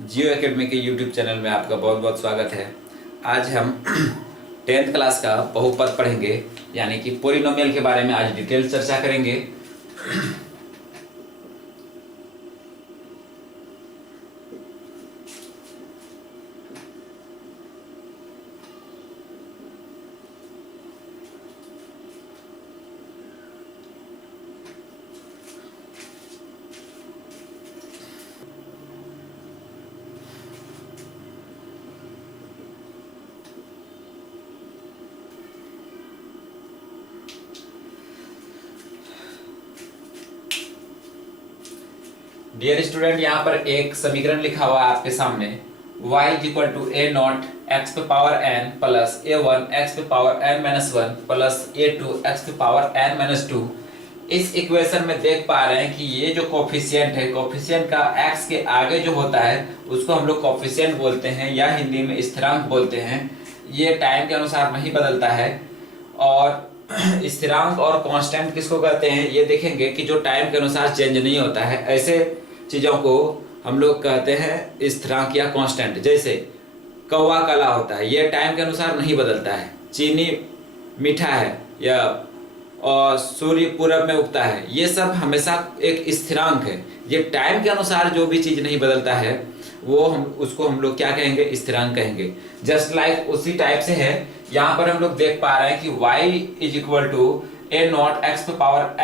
जियो academy के YouTube channel में आपका बहुत बहुत स्वागत है। आज हम 10th क्लास का बहुपद पढ़ेंगे, यानी कि पॉलिनोमियल के बारे में आज डिटेल चर्चा करेंगे। डियर स्टूडेंट, यहाँ पर एक समीकरण लिखा हुआ है आपके सामने, y equal to a naught x पे power n plus a one x पे power n minus one plus a two x पे पावर n माइनस टू। इस इक्वेशन में देख पा रहे हैं कि ये जो कोफिशिएंट है, कोफिशिएंट का x के आगे जो होता है उसको हम लोग कोफिशिएंट बोलते हैं या हिंदी में स्थिरांक बोलते हैं। ये टाइम के अनुसार नहीं बदलता है। और स्थिरांक और कांस्टेंट किसको कहते हैं, ये देखेंगे कि जो टाइम के अनुसार चेंज नहीं होता है, ऐसे चीज़ों को हम लोग कहते हैं स्थिरांक या कांस्टेंट। जैसे कौवा काला होता है, ये टाइम के अनुसार नहीं बदलता है। चीनी मीठा है या और सूर्य पूरब में उगता है, ये सब हमेशा एक स्थिरांक है। ये टाइम के अनुसार जो भी चीज़ नहीं बदलता है वो उसको हम लोग क्या कहेंगे, स्थिरांक कहेंगे। जस्ट लाइक उसी टाइप से है, यहाँ पर हम लोग देख पा रहे हैं कि y is equal to a naught x पे पावर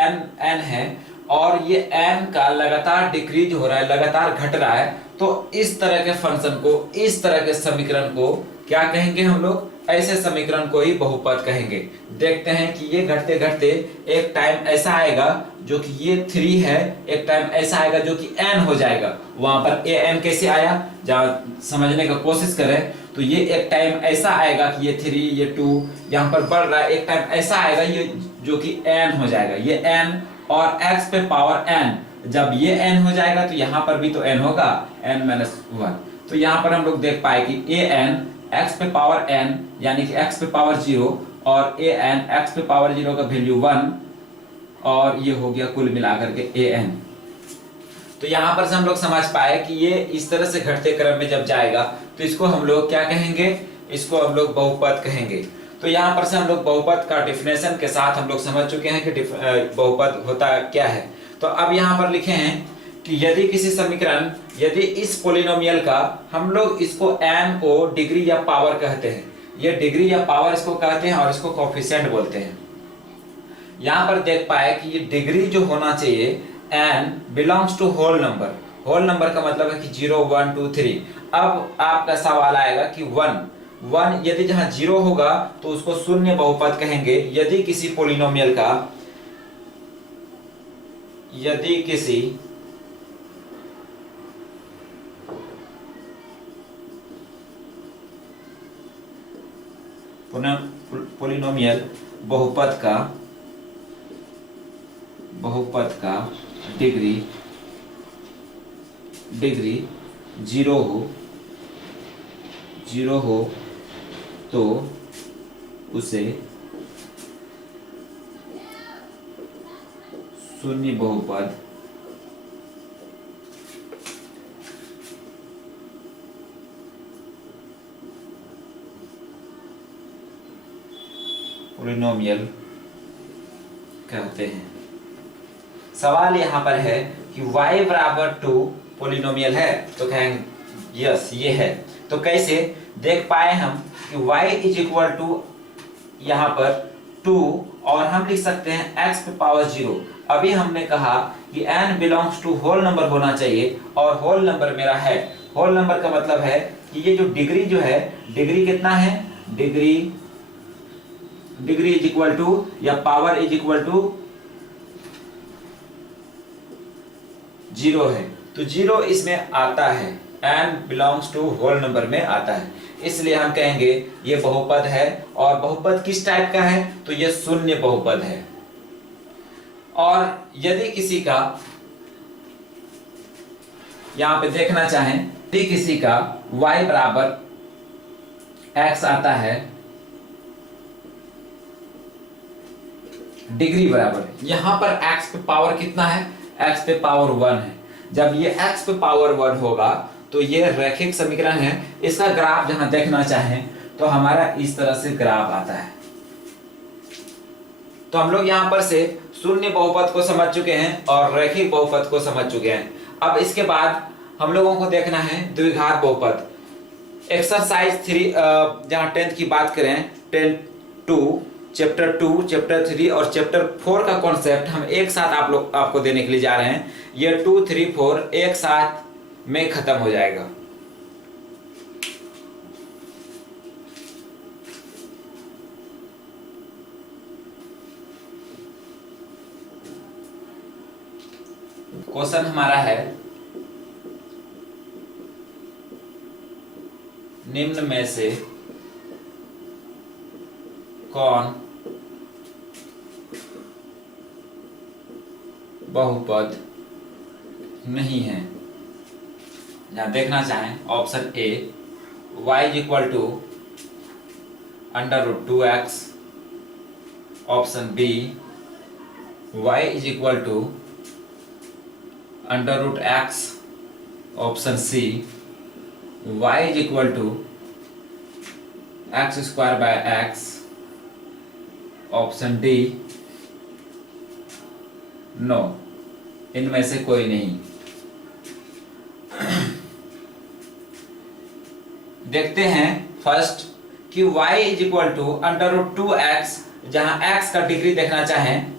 n है और ये n का लगातार डिक्रीज हो रहा है, लगातार घट रहा है। तो इस तरह के फंक्शन को, इस तरह के समीकरण को क्या कहेंगे हम लोग, ऐसे समीकरण को ही बहुपद कहेंगे। देखते हैं कि ये घटते घटते एक टाइम ऐसा आएगा जो कि ये 3 है, एक टाइम ऐसा आएगा जो कि n हो जाएगा। वहां पर ए n कैसे आया, जहाँ समझने का कोशिश करें तो ये एक टाइम ऐसा आएगा कि ये 3 ये 2 यहाँ पर बढ़ रहा है, एक टाइम ऐसा आएगा ये जो कि n हो जाएगा। ये n और x पे पावर n, जब ये n हो जाएगा तो यहाँ पर भी तो n होगा, n माइनस वन। तो यहाँ पर हम लोग देख पाए कि ए n x पे पावर n यानी कि x पे पावर 0 और ए n x पे पावर 0 का वैल्यू 1 और ये हो गया कुल मिलाकर के ए n। तो यहाँ पर से हम लोग समझ पाए कि ये इस तरह से घटते क्रम में जब जाएगा तो इसको हम लोग क्या कहेंगे, इसको हम लोग बहुपद कहेंगे। तो यहाँ पर से हम लोग बहुपद का डिफिनेशन के साथ हम लोग समझ चुके हैं कि बहुपद होता क्या है। तो अब यहाँ पर लिखे हैं कि यदि किसी समीकरण, यदि इस पोलिनोमियल का हम लोग इसको n को डिग्री या पावर कहते हैं, ये डिग्री या पावर इसको कहते हैं और इसको कोफिशिएंट बोलते हैं। यहाँ पर देख पाए कि ये डिग्री जो होना चाहिए n belongs to whole number. Whole number का मतलब है कि 0 1 2 3। अब आपका सवाल आएगा कि 1 यदि जहां 0 होगा तो उसको शून्य बहुपद कहेंगे। यदि किसी पोलिनोमियल का, यदि किसी पोलिनोमियल बहुपद का डिग्री 0 हो तो उसे शून्य बहुपद पोलिनोमियल कहते हैं। सवाल यहाँ पर है कि y बराबर 2 पोलिनोमियल है, तो कहेंगे यस ये है। तो कैसे देख पाए हम कि y इज इक्वल टू यहाँ पर 2 और हम लिख सकते हैं x पे पावर 0। अभी हमने कहा कि n belongs to whole number होना चाहिए और होल नंबर मेरा है। होल नंबर का मतलब है कि ये जो डिग्री जो है, डिग्री कितना है, डिग्री इज इक्वल टू या पावर इज इक्वल टू 0 है। तो 0 इसमें आता है, n belongs to whole number में आता है, इसलिए हम कहेंगे ये बहुपद है। और बहुपद किस टाइप का है, तो ये शून्य बहुपद है। और यदि किसी का, यहां पे देखना चाहें, यदि किसी का y बराबर x आता है, डिग्री बराबर, यहां पर x पे पावर कितना है, x पे पावर 1 है। जब ये x पे पावर 1 होगा तो तो ये रैखिक समीकरण है। इसका ग्राफ जहां देखना चाहें तो हमारा इस तरह से ग्राफ आता है। तो हम लोग यहां पर से शून्य बहुपद को समझ चुके हैं और रैखिक बहुपद को समझ चुके हैं। अब इसके बाद हम लोगों को देखना है द्विघात बहुपद। एक्सरसाइज 3 जहां 10th की बात करें, 10 2 चैप्टर 2 चैप्टर 3 और चैप्टर 4 का कॉन्सेप्ट हम एक साथ आपको देने के लिए जा रहे हैं। ये 2 3 4 एक साथ में खत्म हो जाएगा। क्वेश्चन हमारा है, निम्न में से कौन बहुपद नहीं है। यहां देखना चाहें option A y equal to √2x, option B y equal to √x, option C y equal to x²/x, option D no, इनमें से कोई नहीं। देखते हैं फर्स्ट कि y इक्वल टू √2x, जहां x का डिग्री देखना चाहें,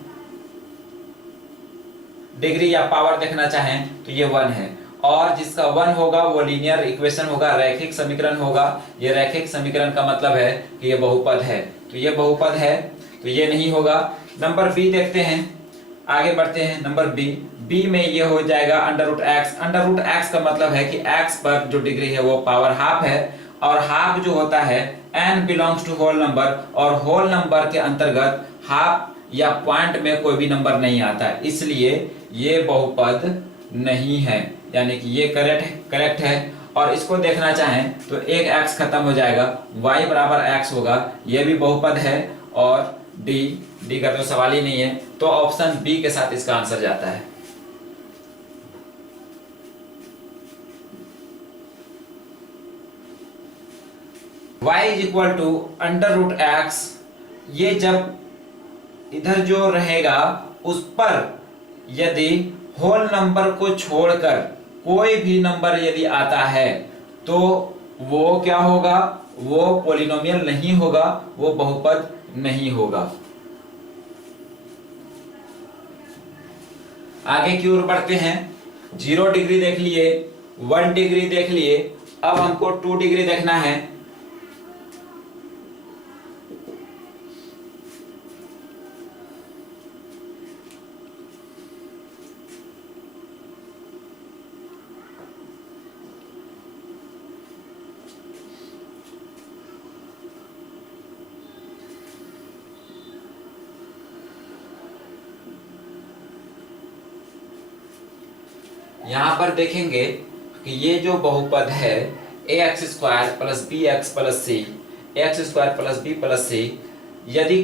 डिग्री या पावर देखना चाहें तो ये 1 है, और जिसका 1 होगा वो लीनियर इक्वेशन होगा, रैखिक समीकरण होगा। ये रैखिक समीकरण का मतलब है कि ये बहुपद है, तो ये बहुपद है, तो ये नहीं होगा। नंबर बी देखते हैं, आगे बढ़ते हैं। नंबर बी में ये हो जाएगा √x। √x का मतलब है कि x पर जो डिग्री है वो पावर हाफ है, और हाफ जो होता है n belongs to whole number, और होल नंबर के अंतर्गत हाफ या पॉइंट में कोई भी नंबर नहीं आता, इसलिए ये बहुपद नहीं है, यानी कि ये करेक्ट है। और इसको देखना चाहें तो एक x खत्म हो जाएगा, y बराबर x होगा, ये भी बहुपद है। और डी का तो सवाल ही नहीं है, तो ऑप्शन बी के साथ इसका आंसर जाता है। y इक्वल टू √x, ये जब इधर जो रहेगा उस पर यदि होल नंबर को छोड़कर कोई भी नंबर यदि आता है तो वो क्या होगा, वो पॉलिनोमियल नहीं होगा, वो बहुपद नहीं होगा। आगे की ओर बढ़ते हैं। 0 डिग्री देख लिए, 1 डिग्री देख लिए, अब हमको 2 डिग्री देखना है। यहां पर देखेंगे कि ये जो बहुपद है ax² + bx + c, ax² + b + c, यदि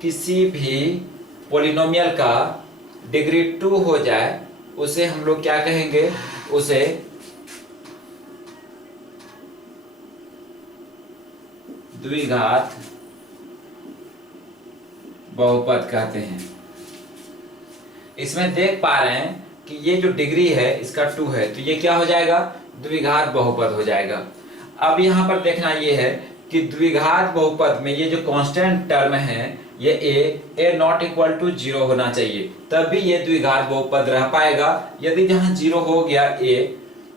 किसी भी पॉलिनोमियल का डिग्री 2 हो जाए उसे हम लोग क्या कहेंगे, उसे द्विघात बहुपद कहते हैं। इसमें देख पा रहे हैं कि ये जो डिग्री है इसका 2 है, तो ये क्या हो जाएगा, द्विघात बहुपद हो जाएगा। अब यहाँ पर देखना ये है कि द्विघात बहुपद में ये जो कांस्टेंट टर्म है ये a नॉट इक्वल टू 0 होना चाहिए, तभी ये द्विघात बहुपद रह पाएगा। यदि जहां 0 हो गया a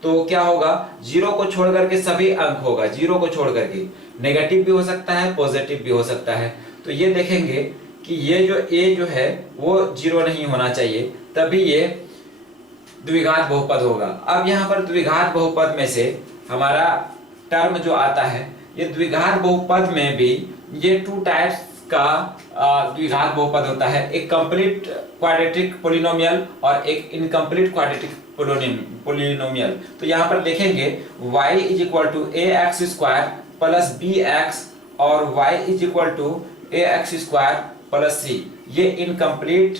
तो क्या होगा, 0 को छोड़ करके सभी अंक होगा, 0 को छोड़ करके नेगेटिव भी हो सकता है, पॉजिटिव भी हो सकता है। तो ये देखेंगे कि ये जो a जो है वो 0 नहीं होना चाहिए, तभी ये द्विघात बहुपद होगा। अब यहाँ पर द्विघात बहुपद में से हमारा टर्म जो आता है, ये द्विघात बहुपद में भी ये 2 टाइप्स का द्विघात बहुपद होता है, एक कंप्लीट क्वाड्रेटिक पोलिनोमियल और एक इनकम्प्लीट क्वाड्रेटिक पोलिनोमियल। तो यहाँ पर देखेंगे y = ax² + bx और y = ax² + c, ये इनकम्प्लीट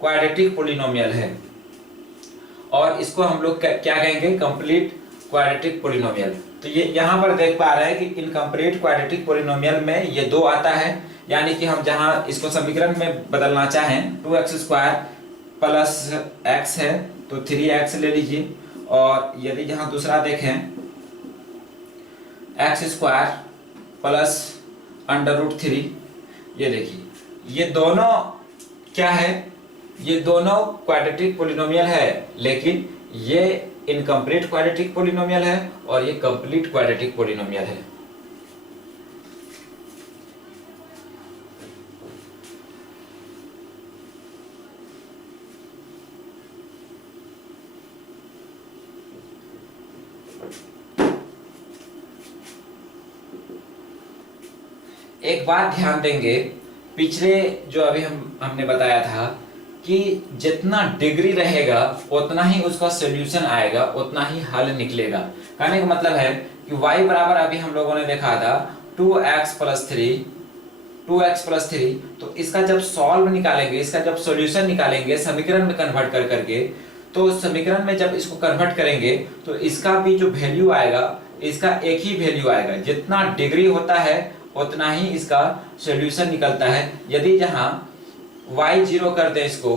क्वाड्रेटिक पोलिनोमियल है। और इसको हम लोग क्या कहेंगे, कंप्लीट क्वाड्रेटिक पोलिनोमियल। तो ये यहाँ पर देख पा रहे हैं कि इनकम्प्लीट क्वाड्रेटिक पोलिनोमियल में ये 2 आता है, यानी कि हम जहाँ इसको समीकरण में बदलना चाहें 2x² प्लस x है तो 3x ले लीजिए, और यदि जहाँ दूसरा देखें x² प्लस √3, ये देखिए ये दोनों क्या है, ये दोनों क्वाड्रेटिक पोलिनोमियल है, लेकिन ये इनकम्प्लीट क्वाड्रेटिक पोलिनोमियल है और ये कंप्लीट क्वाड्रेटिक पोलिनोमियल है। एक बात ध्यान देंगे, पिछले जो अभी हमने बताया था कि जितना डिग्री रहेगा उतना ही उसका सॉल्यूशन आएगा, उतना ही हल निकलेगा। कहने का मतलब है कि y बराबर अभी हम लोगों ने देखा था 2x प्लस 3, तो इसका जब सॉल्व निकालेंगे, इसका जब सॉल्यूशन निकालेंगे समीकरण में कन्वर्ट कर करके, तो समीकरण में जब इसको कन्वर्ट करेंगे तो इसका भी जो वैल्यू आएगा, इसका एक ही वैल्यू आएगा। जितना डिग्री होता है उतना ही इसका सॉल्यूशन निकलता है। यदि जहां y 0 कर दें, इसको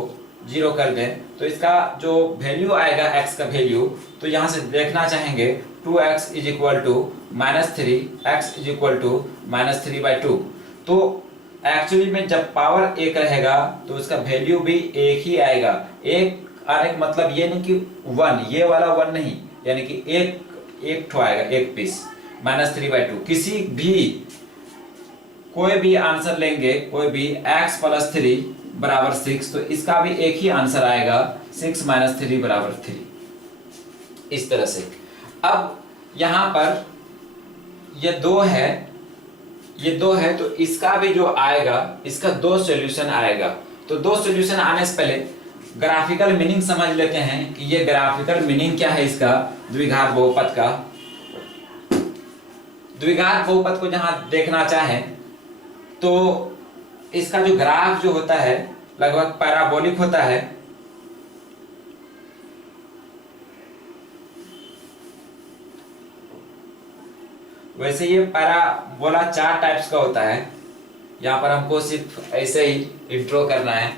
0 कर दें, तो इसका जो वैल्यू आएगा x का वैल्यू, तो यहां से देखना चाहेंगे 2x is equal to -3, x is equal to -3/2। तो एक्चुअली में जब पावर 1 रहेगा तो उसका वैल्यू भी एक ही आएगा। एक आने का मतलब ये नहीं कि 1, ये वाला 1 नहीं, यानी कि एक ठो आएगा, एक पीस -3/2। किसी भी कोई भी आंसर लेंगे, कोई भी x प्लस 3 बराबर 6, तो इसका भी एक ही आंसर आएगा 6 - 3 बराबर 3। इस तरह से अब यहां पर ये 2 है, ये 2 है, तो इसका भी जो आएगा, इसका 2 सॉल्यूशन आएगा। तो 2 सॉल्यूशन आने से पहले ग्राफिकल मीनिंग समझ लेते हैं कि ये ग्राफिकल मीनिंग क्या है इसका, द्विघात बहुपद का। द्विघात बहुपद को जहां देखना चाहें तो इसका जो ग्राफ जो होता है लगभग पैराबोलिक होता है। वैसे ये पैराबोला 4 टाइप्स का होता है। यहाँ पर हमको सिर्फ ऐसे ही इंट्रो करना है।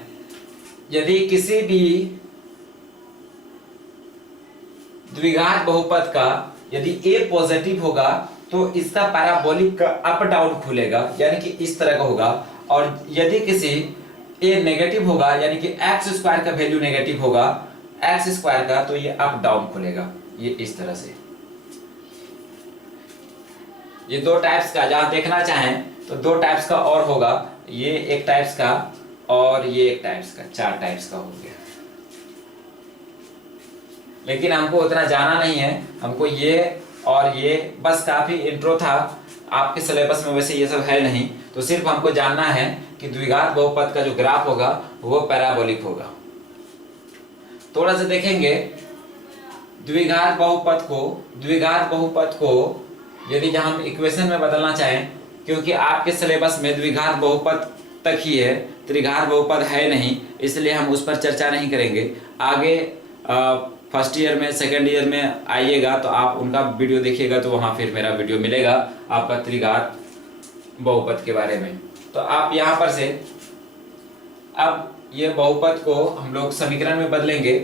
यदि किसी भी द्विघात बहुपद का यदि a पॉजिटिव होगा तो इसका पैराबोलिक का अप डाउन खुलेगा, यानी कि इस तरह का होगा। और यदि किसी a नेगेटिव होगा, यानी कि x² का वैल्यू नेगेटिव होगा, x² का, तो ये अप डाउन खुलेगा, ये इस तरह से। ये 2 टाइप्स का जहां देखना चाहें तो 2 टाइप्स का और होगा, ये एक टाइप्स का और ये एक टाइप्स का, 4 टाइप्स का हो गया। लेकिन हमको उतना जाना नहीं है, हमको ये और ये बस काफी इंट्रो था। आपके सिलेबस में वैसे ये सब है नहीं, तो सिर्फ हमको जानना है कि द्विघात बहुपद का जो ग्राफ होगा वो पैराबोलिक होगा। थोड़ा सा देखेंगे द्विघात बहुपद को यदि हम इक्वेशन में बदलना चाहें, क्योंकि आपके सिलेबस में द्विघात बहुपद तक ही है, त्रिघात बहुपद है नहीं, इसलिए हम उस पर चर्चा नहीं करेंगे। आगे फर्स्ट ईयर में, सेकंड ईयर में आइएगा तो आप उनका वीडियो देखिएगा, तो वहाँ फिर मेरा वीडियो मिलेगा आपका त्रिघात बहुपद के बारे में। तो आप यहाँ पर से अब ये बहुपद को हम लोग समीकरण में बदलेंगे।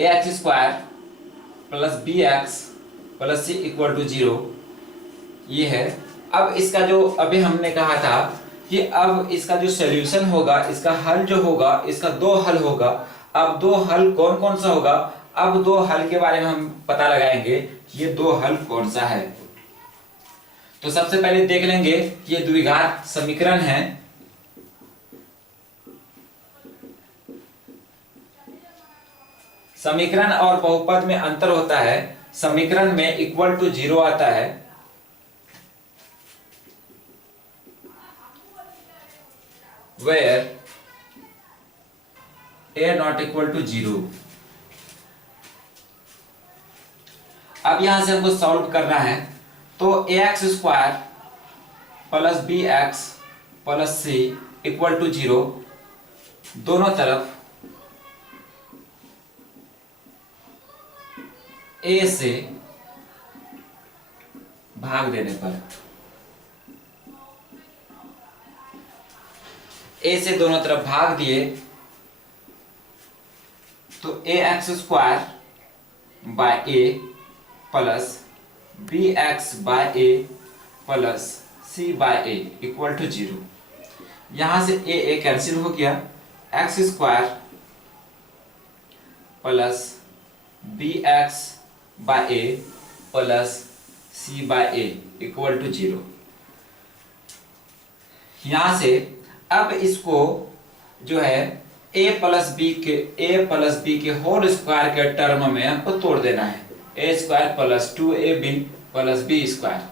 ax² plus bx plus c equal to 0, ये है। अब इसका जो अभी हमने कहा था कि अब इसका जो सॉल्यूशन होगा, इसका हल जो होगा, इसका 2 हल होगा। अब 2 हल कौन कौन सा होगा, अब 2 हल के बारे में हम पता लगाएंगे ये 2 हल कौन सा है। तो सबसे पहले देख लेंगे कि ये द्विघात समीकरण है। समीकरण और बहुपद में अंतर होता है। समीकरण में इक्वल टू 0 आता है, where a not equal to 0। अब यहां से हमको सॉल्व करना है, तो ax² plus bx plus c equal to 0, दोनों तरफ ए से भाग देने पर, ए से दोनों तरफ भाग दिए तो a x square by a plus b x by a plus c by a equal to 0। यहां से ए कैंसिल हो गया, x square plus b x by a plus c by a equal to 0। यहां से अब इसको जो है ए प्लस बी के होल स्क्वायर के टर्म में हमको तोड़ देना है, a square plus 2ab plus b square.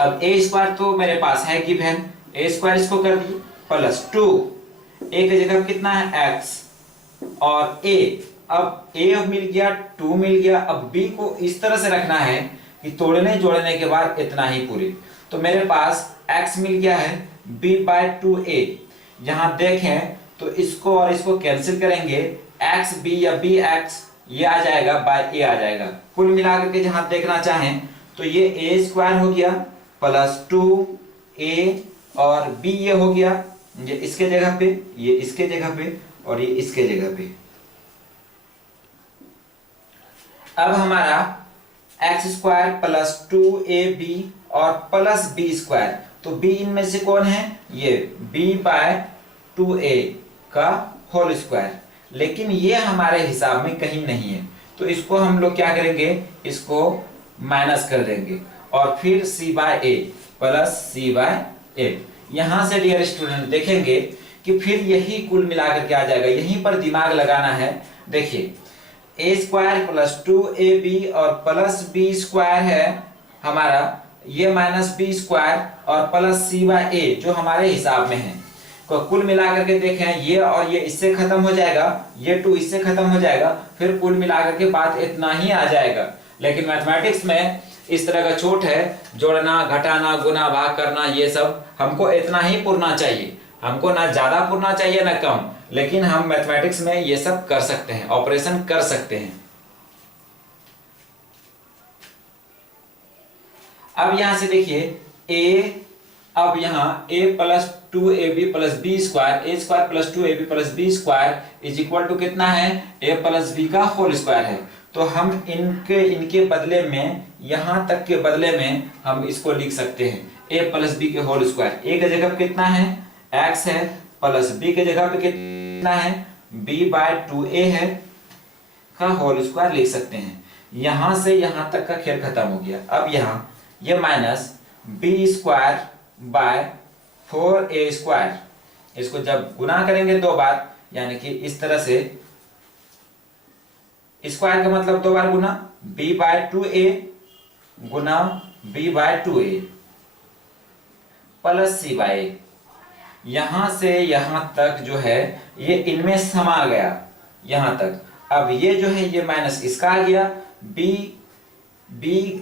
अब ए स्क्वायर तो मेरे पास है गिवन, ए स्क्वायर इसको कर दिए प्लस 2, ए की जगह कितना है एक्स और ए, अब ए मिल गया 2 मिल गया। अब बी को इस तरह से रखना है कि तोड़ने जोड़ने के बाद इतना ही पूरी, तो मेरे पास x मिल गया है b बाय 2a। यहां देखें तो इसको और इसको कैंसिल करेंगे, एक्स बी या बी एक्स ये आ जाएगा बाय ए आ जाएगा। कुल मिलाकर के जहां देखना चाहें तो ये ए स्क्वायर हो गया प्लस 2a और b ये हो गया, ये इसके जगह पे, ये इसके जगह पे और ये इसके जगह पे। अब हमारा एक्स स्क्वायर प्लस 2ab और प्लस बी स्क्वायर, तो b इनमें से कौन है, ये b बाय 2a का होल स्क्वायर, लेकिन ये हमारे हिसाब में कहीं नहीं है, तो इसको हम लोग क्या करेंगे, इसको माइनस कर देंगे और फिर c bye a plus c bye ए। यहां से डियर स्टूडेंट देखेंगे कि फिर यही कुल मिलाकर के आ जाएगा, यहीं पर दिमाग लगाना है। देखिए ए स्क्वायर प्लस 2ab और प्लस बी स्क्वायर है हमारा, ये माइनस बी स्क्वायर और प्लस सी बाय ए जो हमारे हिसाब में है। तो कुल मिलाकर के देखें ये और ये इससे खत्म हो जाएगा, ये 2 इससे खत्म हो जाएगा, फिर कुल मिलाकर के बात इतना ही आ जाएगा। लेकिन मैथमेटिक्स में इस तरह का छोट है, जोड़ना घटाना गुना भाग करना, ये सब हमको इतना ही पुरना चाहिए, हमको ना ज्यादा पुरना चाहिए ना कम, लेकिन हम मैथमेटिक्स में ये सब कर सकते हैं, ऑपरेशन कर सकते हैं। अब यहां से देखिए a, अब यहां a plus 2ab plus b square, a square plus 2ab plus b square is equal to कितना है, a प्लस बी का होल स्क्वायर है। तो हम इनके बदले में, यहां तक के बदले में हम इसको लिख सकते हैं a प्लस बी के होल स्क्वायर। a की जगह पे कितना है, x है, प्लस b की जगह पे कितना है, b बाय 2a है का होल स्क्वायर लिख सकते हैं। यहां से यहां तक का खेल खत्म हो गया। अब यहां ये minus b square by 4a square, इसको जब गुना करेंगे 2 बार, यानी कि इस तरह से, स्क्वायर का मतलब 2 बार गुना, b बाय 2a गुना b by 2a plus c by a। यहां से यहां तक जो है ये इनमें समा गया यहां तक। अब ये जो है ये माइनस इसका आ गया, b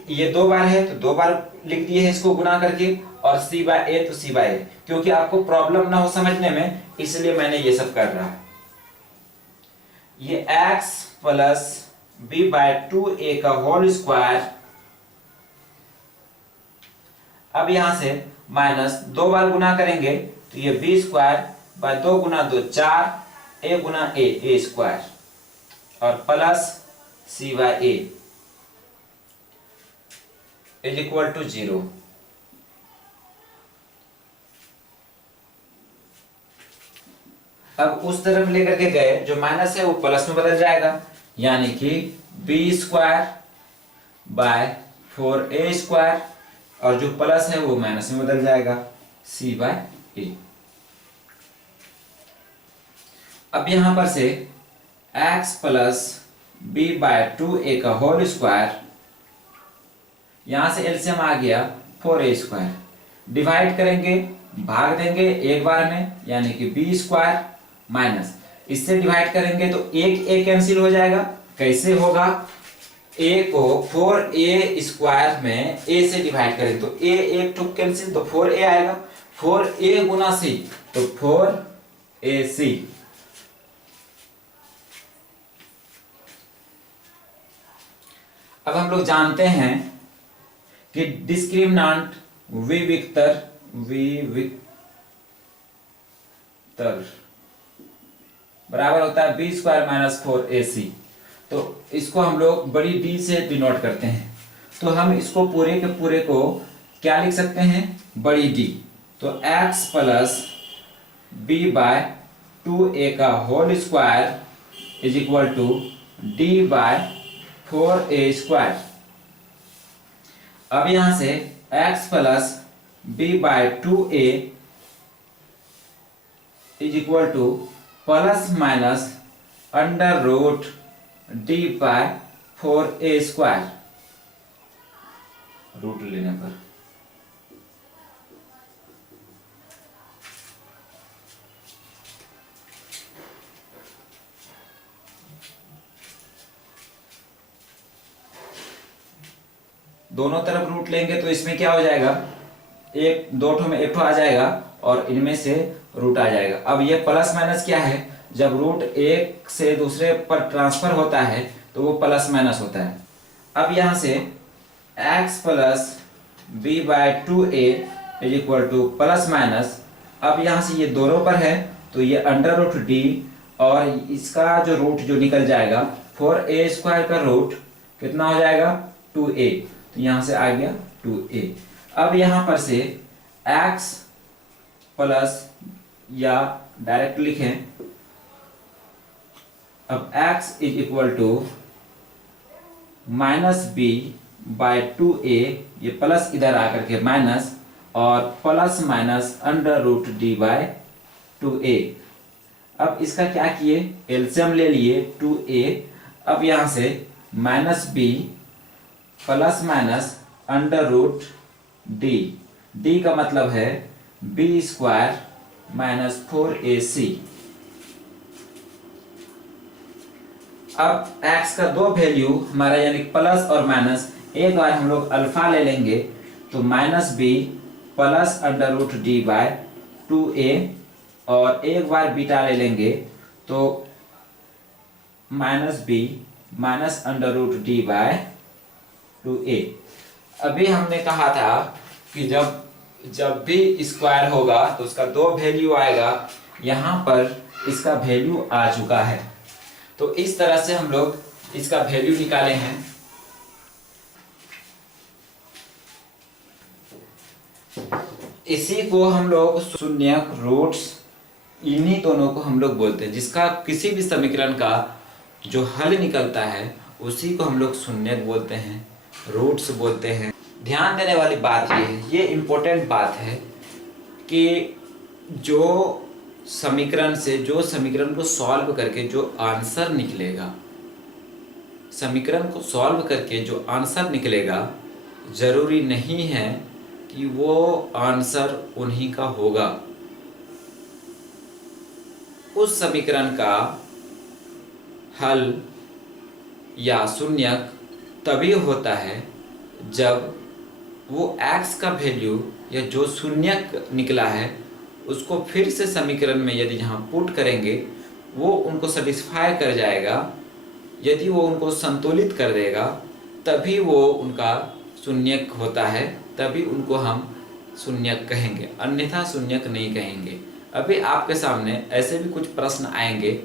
ये 2 बार है तो 2 बार लिख दिए है इसको गुना करके, और c बाय a तो c बाय a, क्योंकि आपको प्रॉब्लम ना हो समझने में इसलिए मैंने ये सब कर रहा है। ये x plus b by 2a का होल स्क्वायर, अब यहां से माइनस 2 बार गुना करेंगे तो ये b स्क्वायर बाय 2 गुना 2 4, a गुना a स्क्वायर और plus c by a is equal to 0। अब उस तरफ लेकर के गए, जो माइनस है वो प्लस में बदल जाएगा, यानी कि b square by 4a square, और जो प्लस है वो माइनस में बदल जाएगा, c बाय a। अब यहां पर से x plus b by 2a का होल स्क्वायर, यहां से एलसीएम आ गया 4a स्क्वायर, डिवाइड करेंगे भाग देंगे एक बार में, यानी कि b स्क्वायर माइनस इससे डिवाइड करेंगे तो एक a कैंसिल हो जाएगा। कैसे होगा, a को 4a स्क्वायर में a से डिवाइड करें तो a एक टुक कैंसिल तो 4a आएगा, 4a गुना c, तो 4ac। अब हम लोग जानते हैं कि डिस्क्रिमिनांट विविक्तर बराबर होता है b स्क्वायर माइनस 4ac। तो इसको हम लोग बड़ी D से डिनोट करते हैं। तो हम इसको पूरे के पूरे को क्या लिख सकते हैं, बड़ी D। तो x plus b by 2a का whole square is equal to d by 4a square. अब यहां से x plus b by 2a is equal to plus minus under root d by 4a square, root लेने पर। दोनों तरफ root लेंगे तो इसमें क्या हो जाएगा, एक दो ठो में एक ठो आ जाएगा और इनमें से रूट आ जाएगा। अब ये प्लस माइनस क्या है, जब रूट एक से दूसरे पर ट्रांसफर होता है तो वो प्लस माइनस होता है। अब यहां से x plus b by 2a is equal to plus minus, अब यहां से ये दोनों पर है तो ये अंडर रूट d और इसका जो रूट जो निकल जाएगा 4a स्क्वायर का रूट कितना हो जाएगा 2a, तो यहां से आ गया 2a। अब यहां पर से x प्लस, या डायरेक्ट लिखें, अब x is equal to minus b by 2a, ये प्लस इधर आकर के माइनस और plus minus under root d by 2a। अब इसका क्या किए, एलसीएम ले लिए 2a। अब यहां से minus b plus minus under root d का मतलब है b स्क्वायर माइनस 4ac। अब x का दो वैल्यू हमारा यानी प्लस और माइनस, एक बार हम लोग अल्फा ले लेंगे तो minus b plus under root d by 2a, और एक बार बीटा ले लेंगे तो minus b minus under root d by 2a। अभी हमने कहा था कि जब भी स्क्वायर होगा तो उसका दो वैल्यू आएगा, यहाँ पर इसका वैल्यू आ चुका है। तो इस तरह से हम लोग इसका वैल्यू निकाले हैं। इसी को हम लोग शून्यक, रूट्स, इन्हीं दोनों को हम लोग बोलते हैं। जिसका किसी भी समीकरण का जो हल निकलता है उसी को हम लोग शून्यक बोलते हैं, रूट्स बोलते हैं। ध्यान देने वाली बात ये है, ये इम्पोर्टेंट बात है कि जो समीकरण को सॉल्व करके जो आंसर निकलेगा, समीकरण को सॉल्व करके जो आंसर निकलेगा, जरूरी नहीं है कि वो आंसर उन्हीं का होगा। उस समीकरण का हल या शून्यक तभी होता है जब वो x का वैल्यू या जो शून्यक निकला है उसको फिर से समीकरण में यदि यहाँ पुट करेंगे वो उनको सेटिस्फाई कर जाएगा। यदि वो उनको संतुलित कर देगा तभी वो उनका शून्यक होता है, तभी उनको हम शून्यक कहेंगे, अन्यथा शून्यक नहीं कहेंगे। अभी आपके सामने ऐसे भी कुछ प्रश्न आएंगे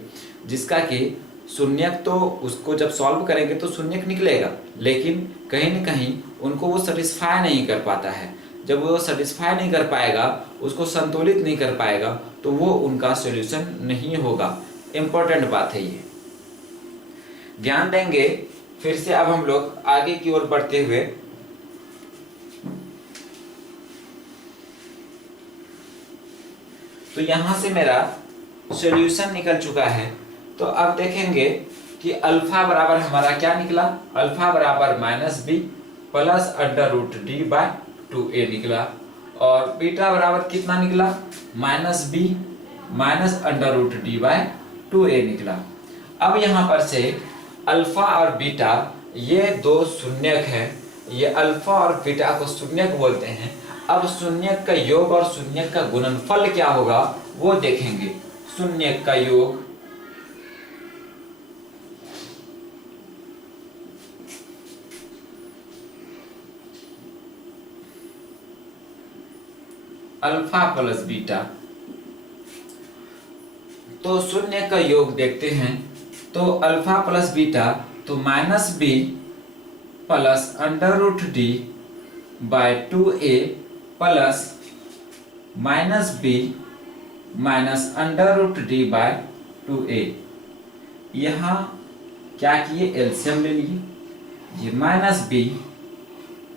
जिसका कि शून्यक तो उसको जब सॉल्व करेंगे तो शून्यक निकलेगा, लेकिन कहीं न कहीं उनको वो सेटिस्फाई नहीं कर पाता है। जब वो सेटिस्फाई नहीं कर पाएगा, उसको संतुलित नहीं कर पाएगा, तो वो उनका सॉल्यूशन नहीं होगा। इम्पोर्टेंट बात है ये, ध्यान देंगे। फिर से अब हम लोग आगे की ओर बढ़ते हुए तो यहां से मेरा सॉल्यूशन निकल चुका है। तो अब देखेंगे कि अल्फा बराबर हमारा क्या निकला, अल्फा बराबर minus b plus under root d by 2a निकला, और बीटा बराबर कितना निकला, minus b minus under root d by 2a निकला। अब यहाँ पर से अल्फा और बीटा ये दो शून्यक हैं, ये अल्फा और बीटा को शून्यक बोलते हैं। अब शून्यक का योग और शून्यक का गुणनफल क्या होगा वो देखेंगे। शून्यक का योग अल्फा प्लस बीटा, तो शून्य का योग देखते हैं। तो अल्फा प्लस बीटा तो minus b plus under root d by 2a plus minus b minus under root d by 2a। यहाँ क्या किए, एलसीएम ले लिए, ये minus b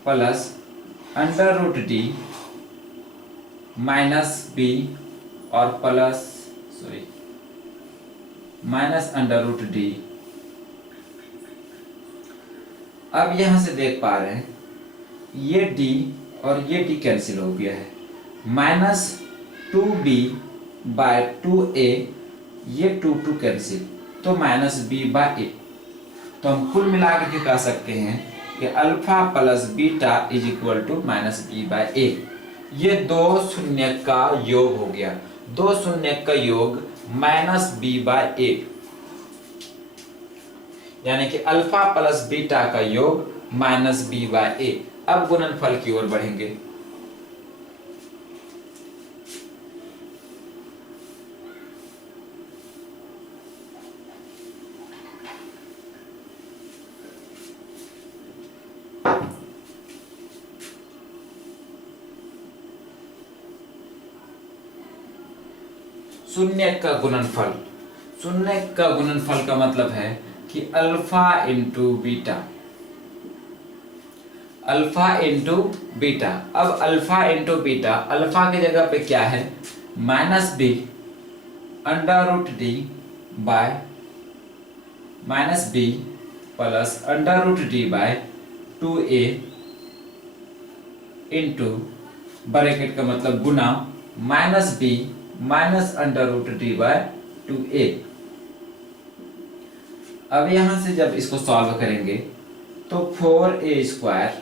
plus under root d minus b और plus minus under root d. अब यहां से देख पा रहे हैं ये d और ये d कैंसिल हो गया है, माइनस 2b बाय 2a, ये 2 कैंसिल, तो माइनस b बाय a। तो हम कुल मिलाकर के कह सकते हैं कि alpha plus beta is equal to minus b by a. ये दो शून्य का योग हो गया, दो शून्य का योग माइनस बी बाय ए, यानी कि अल्फा प्लस बीटा का योग माइनस बी बाय ए। अब गुणनफल की ओर बढ़ेंगे। शून्य का गुणनफल, शून्य का गुणनफल का मतलब है कि alpha into beta, alpha into beta. अब अल्फा इंटू बीटा, अल्फा की जगह पे क्या है, minus b under root d by minus b plus under root d by 2a into bracket का मतलब गुना minus b minus under root d by 2a। अब यहां से जब इसको सॉल्व करेंगे तो 4a स्क्वायर,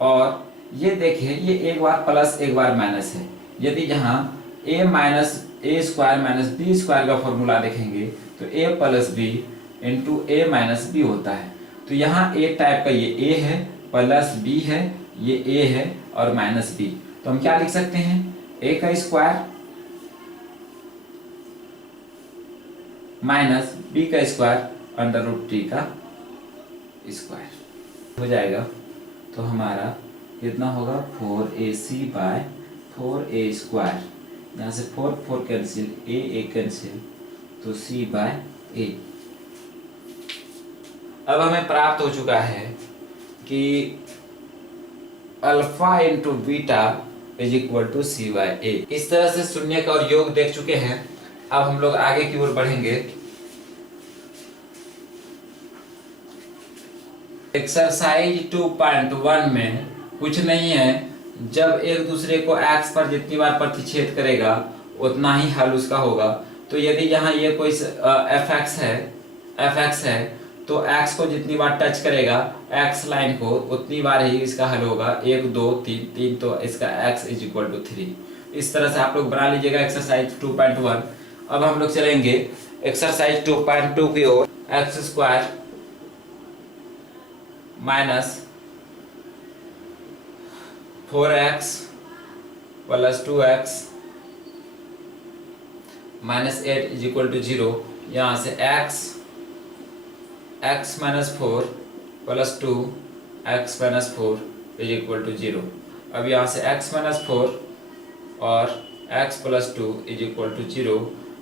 और ये देखिए ये एक बार प्लस एक बार माइनस है। यदि यहाँ a minus a square minus b square का फॉर्मूला देखेंगे तो a plus b into a minus b होता है। तो यहाँ एक टाइप का ये a है, प्लस b है, ये a है और माइनस b। तो हम क्या लिख सकते हैं, a का स्क्वायर माइनस b का स्क्वायर अंडर रूट टी का स्क्वायर हो जाएगा। तो हमारा कितना होगा 4ac बाय 4a स्क्वायर, यहाँ से 4 कैंसिल, a कैंसिल, तो c बाय a। अब हमें प्राप्त हो चुका है कि alpha into beta is equal to c by a. इस तरह से शून्य का और योग देख चुके हैं। अब हम लोग आगे की ओर बढ़ेंगे। एक्सरसाइज 2.1 में कुछ नहीं है, जब एक दूसरे को x पर जितनी बार प्रतिच्छेद करेगा उतना ही हल उसका होगा। तो यदि यहाँ ये कोई fx है तो x को जितनी बार टच करेगा x लाइन को उतनी बार ही इसका हल होगा। 1 2 3 3, तो इसका x इज इक्वल टू 3। इस तरह से आप लोग बना लीजिएगा एक्सरसाइज 2.1। अब हम लोग चलेंगे एक्सरसाइज 2.2 की ओर। X square minus 4x plus 2x minus 8 is equal to 0। यहाँ से x minus 4 plus 2 x minus 4 is equal to 0। अब यहाँ से x माइनस 4 और x plus 2 is equal to 0।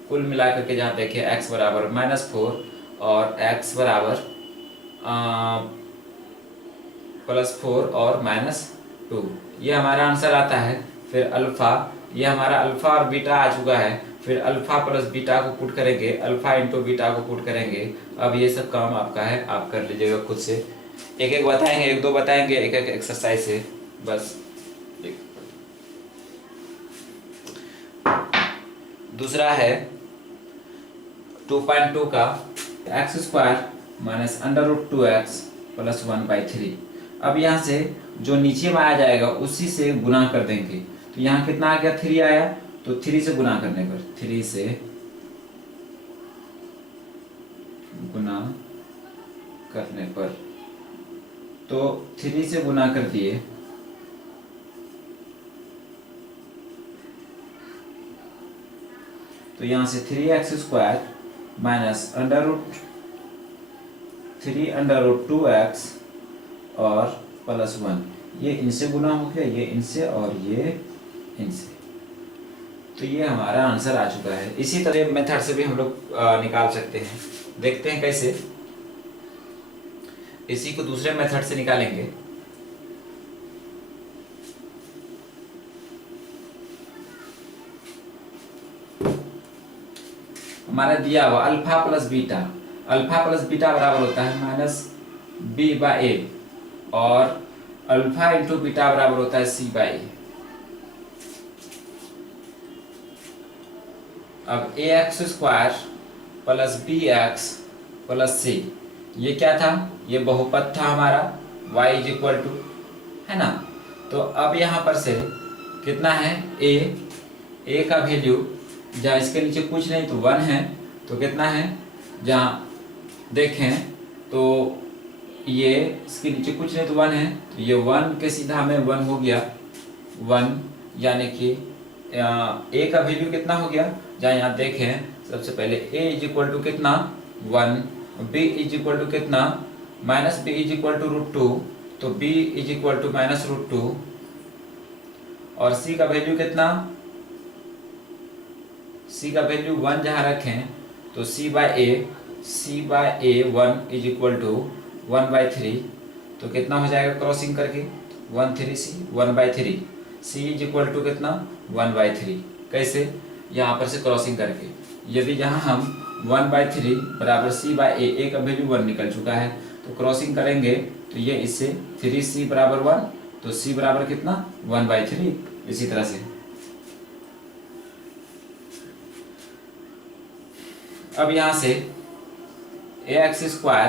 कुल मिलाकर के जहाँ देखें x बराबर माइनस 4 और x बराबर प्लस 4 और माइनस 2, ये हमारा आंसर आता है। फिर अल्फा, ये हमारा अल्फा और बीटा आ चुका है। फिर अल्फा प्लस बीटा को पुट करेंगे, अल्फा इंटू बीटा को पुट करेंगे। अब ये सब काम आपका है, आप कर लीजिएगा खुद से। एक एक बताएंगे, एक दो बताएंगे, एक एक एक्सरसाइज से बस। दूसरा है 2.2 का x square minus under root 2x plus 1/3। अब यहाँ से जो नीचे में आ जाएगा उसी से गुना कर देंगे। तो यहाँ कितना आ गया, 3 आया, तो 3 से गुना करने पर, 3 से गुना करने पर, तो 3 से गुना कर दिए, तो यहाँ से 3x² माइनस √3√2x और प्लस 1, ये इनसे गुना हो गया, ये इनसे और ये इनसे। तो ये हमारा आंसर आ चुका है। इसी तरह मेथड से भी हम लोग निकाल सकते हैं। देखते हैं कैसे। इसी को दूसरे मेथड से निकालेंगे। हमारा दिया हुआ alpha plus beta, alpha plus beta बराबर होता है -b/a और अल्फा इंटू बीटा बराबर होता है c/a। अब ax² plus bx plus c, ये क्या था, ये बहुपद था हमारा y इक्वल टू, है ना। तो अब यहाँ पर से कितना है, a का वैल्यू जहाँ इसके नीचे कुछ नहीं तो 1 है, तो कितना है, जहाँ देखें तो ये इसके नीचे कुछ नहीं तो 1 है, तो ये 1 के सीधा में 1 हो गया 1, यानी कि a का वैल्यू कितना हो गया, जहाँ यहाँ देखें सबसे पहले a इज इक्वल टू कितना 1, b इज इक्वल टू कितना -b इज इक्वल टू √2, तो b इज इक्वल टू -√2 और c का वैल्यू कितना, c का वैल्यू 1 जहाँ रखें तो c/a 1 इज इक्वल टू 1/3, तो कितना हो जाएगा क्रॉसिंग करके 1/3c 1/3, c is equal to कितना 1/3। कैसे, यहाँ पर से क्रॉसिंग करके, यदि यहाँ हम 1/3 बराबर c/a, का वैल्यू 1 निकल चुका है, तो क्रॉसिंग करेंगे तो ये इससे 3c बराबर 1, तो c बराबर कितना 1/3। इसी तरह से अब यहाँ से ax²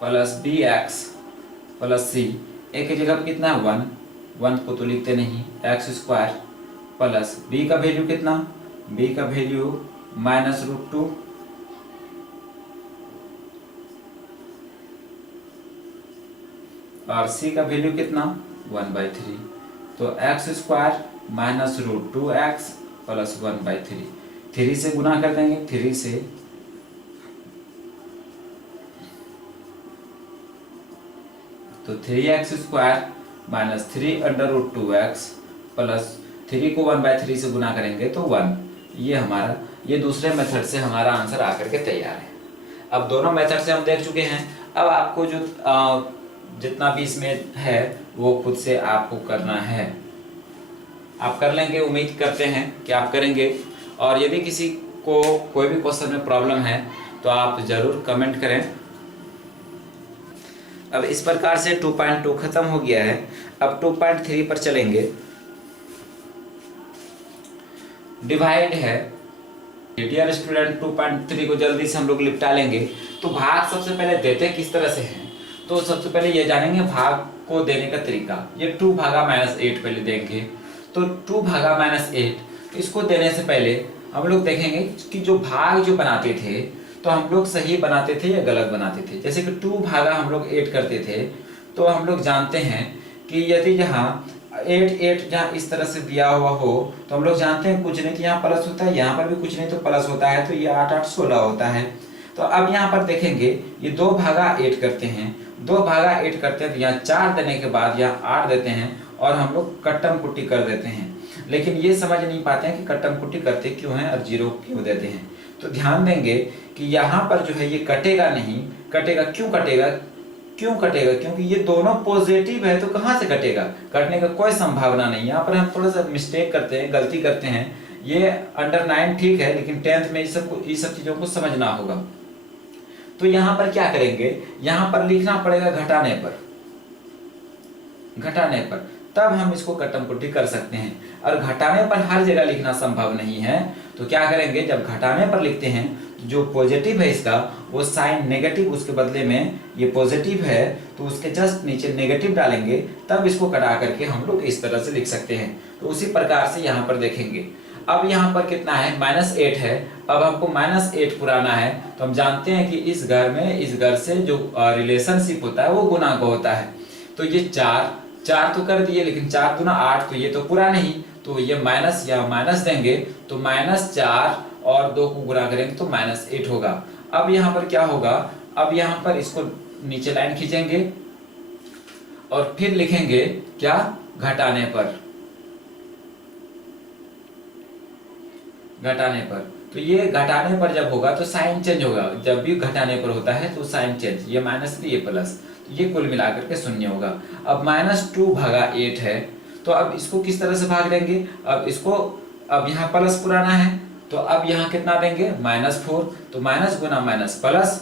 plus bx plus c, a की जगह कितना है 1 को तो लिखते नहीं, x² प्लस b का वैल्यू कितना, b का वैल्यू -√2 और c का वैल्यू कितना 1/3, तो x² -√2x प्लस 1/3, 3 से गुना कर देंगे, 3 से, तो 3x² माइनस 3√2x प्लस 3 को 1/3 से गुना करेंगे तो 1। ये हमारा, ये दूसरे मेथड से हमारा आंसर आकर के तैयार है। अब दोनों मेथड से हम देख चुके हैं। अब आपको जो जितना भी इसमें है वो खुद से आपको करना है। आप कर लेंगे, उम्मीद करते हैं कि आप करेंगे। और यदि किसी को कोई भी क्वेश्चन में प्रॉब्लम है तो आप ज़रूर कमेंट करें। अब इस प्रकार से 2.2 खत्म हो गया है। अब 2.3 पर चलेंगे। डिवाइड है। डियर स्टूडेंट, 2.3 को जल्दी से हम लोग निपटा लेंगे। तो भाग सबसे पहले देते किस तरह से हैं, तो सबसे पहले ये जानेंगे भाग को देने का तरीका। ये 2 भागा -8 पहले देंगे। तो 2 भागा -8 इसको देने से पहले हम लोग देखेंगे कि जो भाग जो बनाते थे तो हम लोग सही बनाते थे या गलत बनाते थे। जैसे कि 2 भागा हम लोग 8 करते थे तो हम लोग जानते हैं कि यदि यहाँ 8 जहाँ इस तरह से दिया हुआ हो तो हम लोग जानते हैं कुछ नहीं तो यहाँ प्लस होता है, यहाँ पर भी कुछ नहीं तो प्लस होता है, तो ये 8 8 16 होता है। तो अब यहाँ पर देखेंगे ये 2 भागा 8 करते हैं, 2 भागा 8 करते हैं तो यहाँ 4 देने के बाद यहाँ 8 देते हैं और हम लोग कट्टम कुट्टी कर देते हैं। लेकिन ये समझ नहीं पाते हैं कि कट्टम कुट्टी करते क्यों हैं और 0 क्यों देते हैं। तो ध्यान देंगे कि यहाँ पर जो है ये कटेगा नहीं, कटेगा क्यों कटेगा, क्यों कटेगा, क्योंकि ये दोनों पॉजिटिव है तो कहाँ से कटेगा, कटने का कोई संभावना नहीं। यहाँ पर हम थोड़ा सा मिस्टेक करते हैं, गलती करते हैं। ये अंडर 9 ठीक है, लेकिन 10th में ये सब चीज़ों को समझना होगा। तो यहाँ पर क्या करेंगे, यहाँ पर लिखना पड़ेगा घटाने पर, घटाने पर। तब हम इसको कट्टम पुट्टी कर सकते हैं। और घटाने पर हर जगह लिखना संभव नहीं है, तो क्या करेंगे, जब घटाने पर लिखते हैं तो जो पॉजिटिव है इसका वो साइन नेगेटिव, उसके बदले में ये पॉजिटिव है तो उसके जस्ट नीचे नेगेटिव डालेंगे, तब इसको कटा करके हम लोग इस तरह से लिख सकते हैं। तो उसी प्रकार से यहाँ पर देखेंगे। अब यहाँ पर कितना है, -8 है। अब हमको -8 पुराना है, तो हम जानते हैं कि इस घर में इस घर से जो रिलेशनशिप होता है वो गुना को होता है। तो ये 4 तो कर दिए, लेकिन 4 दूना 8, तो ये तो पूरा नहीं, तो ये माइनस या माइनस देंगे तो -4 और 2 को गुना करेंगे तो -8 होगा। अब यहाँ पर क्या होगा, अब यहाँ पर इसको नीचे लाइन खींचेंगे और फिर लिखेंगे क्या, घटाने पर, घटाने पर। तो ये घटाने पर जब होगा तो साइन चेंज होगा, जब भी घटाने पर होता है तो साइन चेंज, ये -3 ये प्लस, तो ये कुल मिलाकर के 0 होगा। अब -2 भागा 8 है, तो अब इसको किस तरह से भाग देंगे, अब इसको, अब यहाँ प्लस पुराना है तो अब यहाँ कितना देंगे, -4, तो माइनस गुना माइनस प्लस,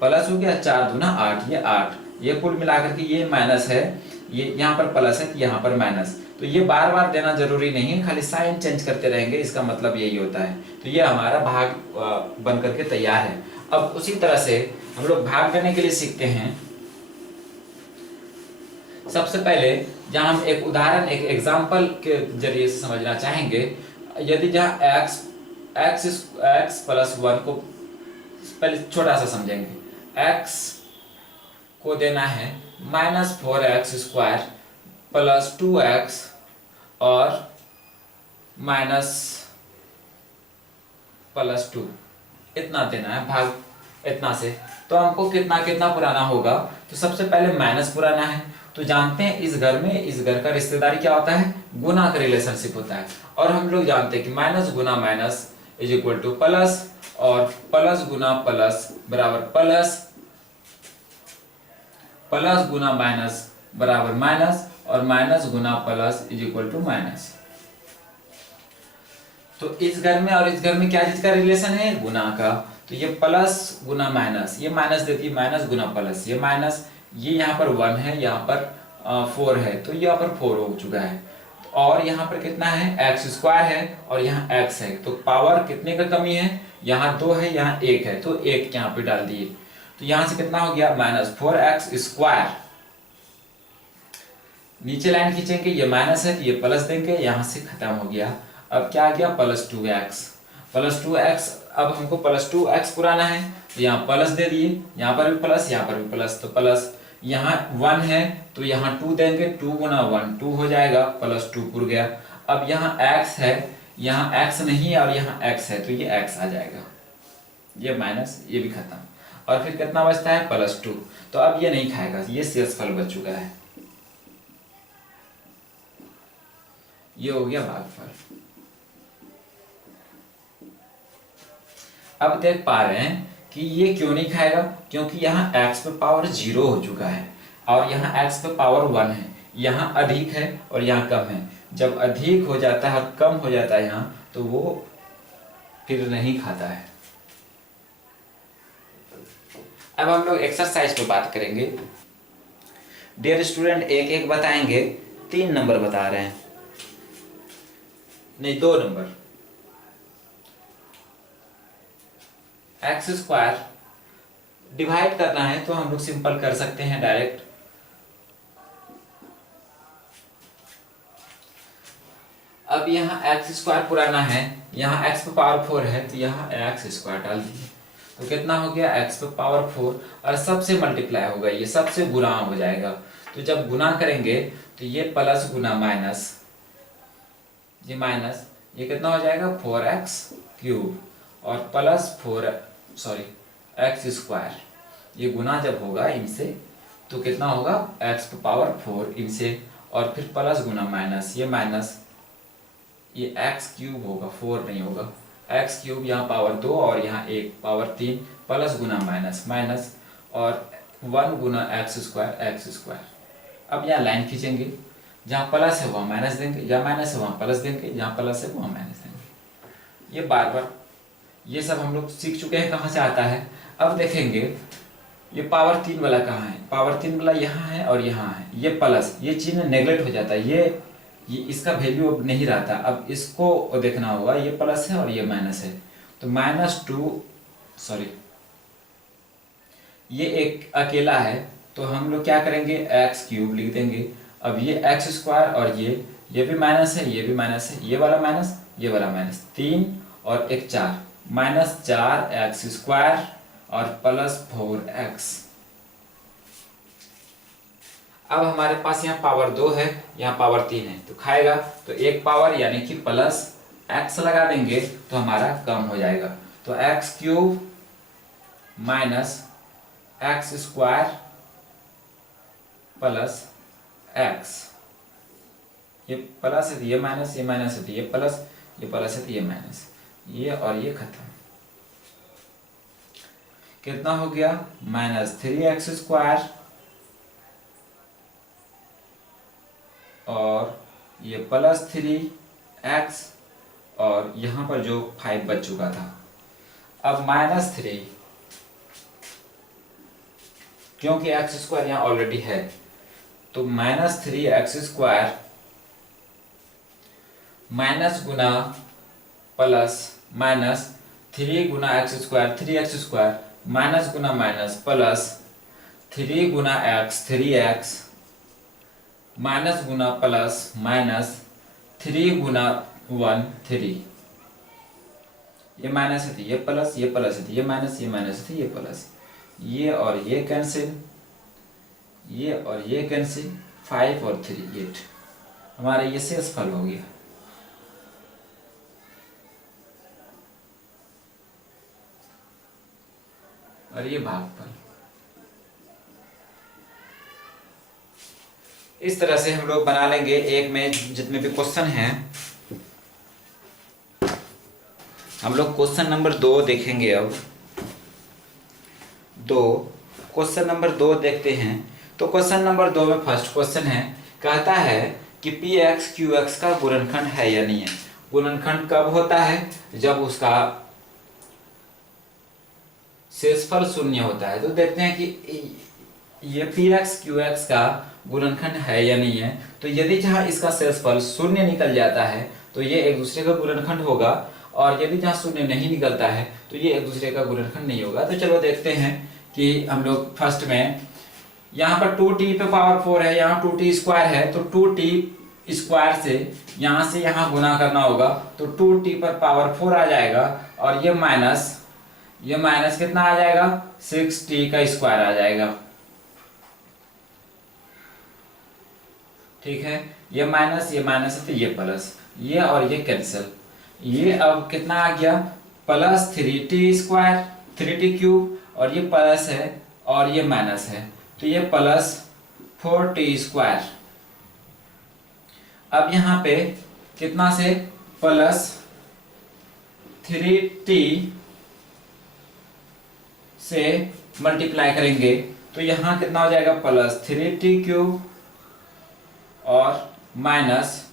प्लस हो गया, 4 दूना 8, ये 8, ये कुल मिलाकर के ये माइनस है, ये यहाँ पर प्लस है, यहाँ पर माइनस। तो ये बार बार देना जरूरी नहीं है, खाली साइन चेंज करते रहेंगे, इसका मतलब यही होता है। तो ये हमारा भाग बन करके तैयार है। अब उसी तरह से हम लोग भाग देने के लिए सीखते हैं। सबसे पहले जहां हम एक उदाहरण, एक एग्जाम्पल के जरिए से समझना चाहेंगे, यदि जहां x प्लस 1 को पहले छोटा सा समझेंगे, x को देना है -4x² प्लस 2x और -+2, इतना देना है भाग इतना से। तो हमको कितना कितना पुराना होगा, तो सबसे पहले माइनस पुराना है, तो जानते हैं इस घर में इस घर का रिश्तेदारी क्या होता है, गुना का रिलेशनशिप होता है। और हम लोग जानते हैं कि माइनस गुना minus is equal to plus, और प्लस गुना प्लस बराबर प्लस, प्लस गुना माइनस बराबर माइनस, और माइनस गुना plus is equal to minus. तो इस घर में और इस घर में क्या चीज का रिलेशन है, गुना का। तो ये प्लस गुना माइनस, ये माइनस देती है, माइनस गुना प्लस, ये माइनस, ये यहाँ पर 1 है, यहाँ पर 4 है, तो यहाँ पर 4 हो चुका है। और यहाँ पर कितना है, x² है और यहाँ x है, तो पावर कितने का कमी है, यहाँ 2 है, यहाँ 1 है, तो 1 यहाँ पे डाल दिए। तो यहाँ से कितना हो गया, -4x²। नीचे लाइन खींचेंगे, ये माइनस है तो ये प्लस देंगे, यहाँ से खत्म हो गया। अब क्या आ गया, +2x। अब हमको +2x पुराना है, तो यहाँ प्लस दे दिए, यहाँ पर भी प्लस, यहाँ पर भी प्लस, तो प्लस, यहाँ 1 है तो यहाँ 2 देंगे, 2 गुना 1 2 हो जाएगा, +2 पुर गया। अब यहाँ x है, यहाँ x नहीं है और यहाँ x है, तो ये x आ जाएगा, ये माइनस, ये भी खत्म। और फिर कितना बचता है, +2। तो अब ये नहीं खाएगा, ये शेषफल बच चुका है, ये हो गया भागफल। अब देख पा रहे हैं कि ये क्यों नहीं खाएगा, क्योंकि यहाँ x पे पावर 0 हो चुका है और यहाँ x पे पावर 1 है, यहाँ अधिक है और यहाँ कम है। जब अधिक हो जाता है और कम हो जाता है यहाँ, तो वो फिर नहीं खाता है। अब हम लोग एक्सरसाइज पे बात करेंगे। डियर स्टूडेंट, एक एक बताएंगे, 3 नंबर बता रहे हैं, नहीं 2 नंबर। x² डिवाइड करना है तो हम लोग सिंपल कर सकते हैं डायरेक्ट। अब यहाँ x² पुराना है, यहाँ x पे पावर 4 है, तो यहाँ x² डाल दीजिए, तो कितना हो गया, x पे पावर 4, और सबसे मल्टीप्लाई होगा, ये सबसे गुना हो जाएगा। तो जब गुना करेंगे तो ये प्लस गुना माइनस, ये माइनस, ये कितना हो जाएगा, 4x³ और प्लस x²। ये गुना जब होगा इनसे तो कितना होगा, x पे पावर 4 इनसे, और फिर प्लस गुना माइनस, ये माइनस, ये x³ होगा, 4 नहीं होगा, x³ यहाँ पावर 2 और यहाँ 1 पावर 3, प्लस गुना माइनस माइनस, और 1 गुना x²। अब यहाँ लाइन खींचेंगे, जहाँ प्लस है वहाँ माइनस देंगे, जहाँ माइनस है वहाँ प्लस देंगे, जहाँ प्लस है वहाँ माइनस देंगे। ये बार बार ये सब हम लोग सीख चुके हैं कहाँ से आता है। अब देखेंगे ये पावर 3 वाला कहाँ है? पावर 3 वाला यहाँ है और यहाँ है, ये प्लस, ये चिन्ह नेगलेक्ट हो जाता है, ये इसका वैल्यू अब नहीं रहता। अब इसको देखना होगा, ये प्लस है और ये माइनस है, तो -2 सॉरी ये एक अकेला है, तो हम लोग क्या करेंगे, x³ लिख देंगे। अब ये x² और ये भी माइनस है, ये भी माइनस है, ये वाला माइनस, ये वाला माइनस, 3 और 1 4, -4x² और +4x। अब हमारे पास यहाँ पावर 2 है, यहाँ पावर 3 है, तो खाएगा तो एक पावर यानी कि +x लगा देंगे तो हमारा कम हो जाएगा। तो x³ - x² + x, ये प्लस है तो ये माइनस, ये माइनस है तो ये प्लस, ये प्लस है तो ये माइनस, ये और ये खत्म। कितना हो गया, -3x² और ये +3x और यहाँ पर जो 5 बच चुका था। अब -3, क्योंकि x² यहाँ ऑलरेडी है, तो -3x² माइनस गुना प्लस माइनस 3 गुना x² 3x² माइनस गुना माइनस प्लस 3 गुना x 3x माइनस गुना प्लस माइनस 3 गुना 1 3, ये माइनस है तो ये प्लस, ये प्लस है तो ये माइनस, ये माइनस है तो ये प्लस, ये और ये कैंसिल, ये और ये कैंसिल, 5 और 3 8, हमारा ये शेषफल हो गया। और ये भागफल। इस तरह से हम लोग बना लेंगे एक में जितने भी क्वेश्चन हैं। हम लोग क्वेश्चन नंबर 2 देखेंगे। अब क्वेश्चन नंबर 2 देखते हैं। तो क्वेश्चन नंबर 2 में फर्स्ट क्वेश्चन है, कहता है कि px qx का गुणनखंड है या नहीं है। गुणनखंड कब होता है, जब उसका शेषफल शून्य होता है। तो देखते हैं कि ये px qx का गुणनखंड है या नहीं है। तो यदि जहाँ इसका शेषफल शून्य निकल जाता है तो ये एक दूसरे का गुणनखंड होगा, और यदि जहाँ शून्य नहीं निकलता है तो ये एक दूसरे का गुणनखंड नहीं होगा। तो चलो देखते हैं कि हम लोग फर्स्ट में यहाँ पर 2t पे पावर 4 है, यहाँ 2t² है, तो 2t² से यहाँ गुना करना होगा, तो 2t पर पावर 4 आ जाएगा, और ये माइनस कितना आ जाएगा, 6t² आ जाएगा। ठीक है, ये माइनस है तो ये प्लस, ये और ये कैंसिल, ये अब कितना आ गया, +3t² 3t³ और ये प्लस है और ये माइनस है, तो ये +4t²। अब यहाँ पे कितना से +3t से मल्टीप्लाई करेंगे तो यहाँ कितना हो जाएगा, +3t³ और माइनस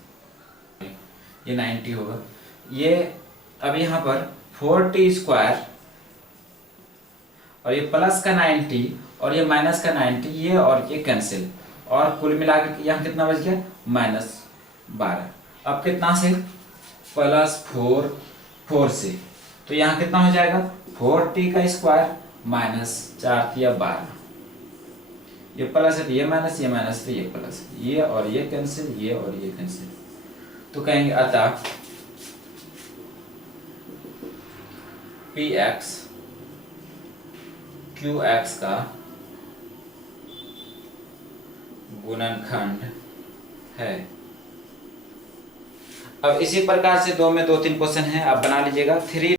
ये 90 होगा। ये अब यहाँ पर 4t² और ये प्लस का 90 और ये माइनस का 90, ये और ये कैंसिल, और कुल मिलाकर यहाँ कितना बच गया, -12। अब कितना से, +4 से, तो यहाँ कितना हो जाएगा, 4t² माइनस 4×3 = 12, ये प्लस है तो ये माइनस, ये माइनस तो ये प्लस, ये और ये कैंसिल, ये और ये कैंसिल। तो कहेंगे अतः px qx का गुणनखंड है। अब इसी प्रकार से 2 में 2-3 क्वेश्चन हैं, आप बना लीजिएगा। 3